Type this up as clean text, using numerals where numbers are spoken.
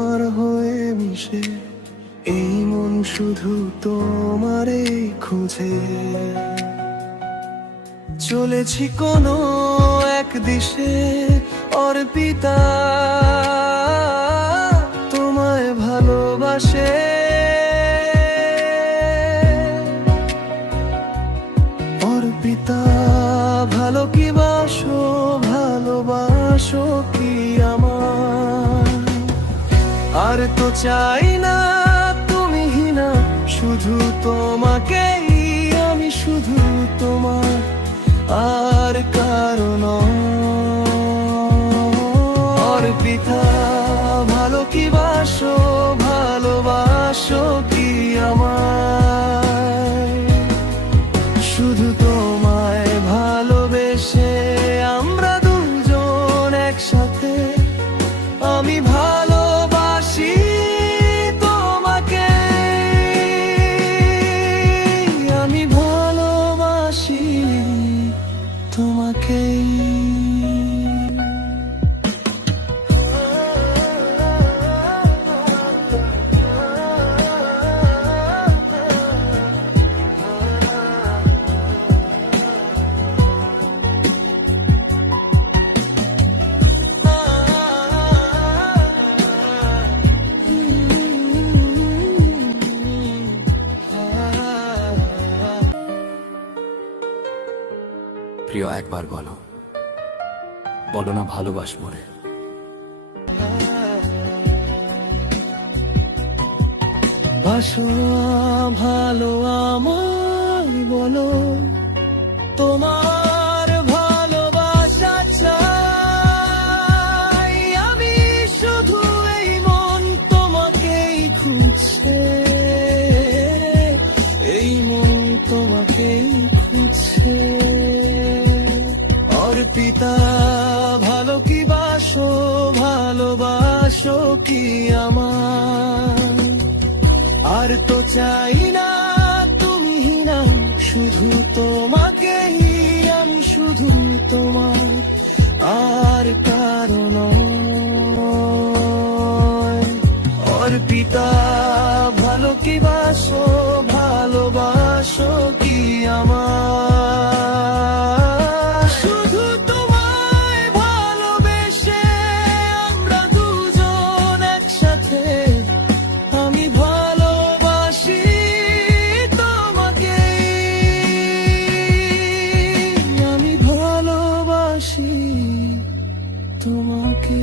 আমার হয়ে মিশে, এই মন শুধু তোমারে খুঁজে। চলেছি কোনো এক দিশে অর্পিতা, তোমায় ভালোবাসে। অর্পিতা ভালো কি বাসো, ভালোবাসো কি আমার? আর তো চাই না তুমি হিনা, শুধু তোমাকেই আমি, শুধু তোমার, আর কারণ। অর্পিতা ভালো কি বাসো, ভালোবাসো কি আমায়? শুধু তোমায় ভালোবেসে আমরা দুজন একসাথে। আমি ভালোবাসি তোমাকে, আমি ভালোবাসি তোমাকে। প্রিয়, একবার বলো, বলো না ভালোবাসবো রে। বাসো ভালো আমায় বলো, তোমার ভালোবাসা চাই। আমি শুধু এই মন তোমাকেই খুঁজছে, এই মন তোমাকেই খুঁজছে। অর্পিতা ভালো কি বাসো, ভালোবাসো কি আমার? আর তো চাই না তুমি হিনা, শুধু তোমাকেই আমি, শুধু তোমার, আর কারণ। অর্পিতা ভালো কি বাসো, ভালোবাসো কি আমার? শুধু তোমায় ভালোবেসে আমরা দুজন একসাথে। আমি ভালোবাসি তোমাকে, আমি ভালোবাসি তোমাকে।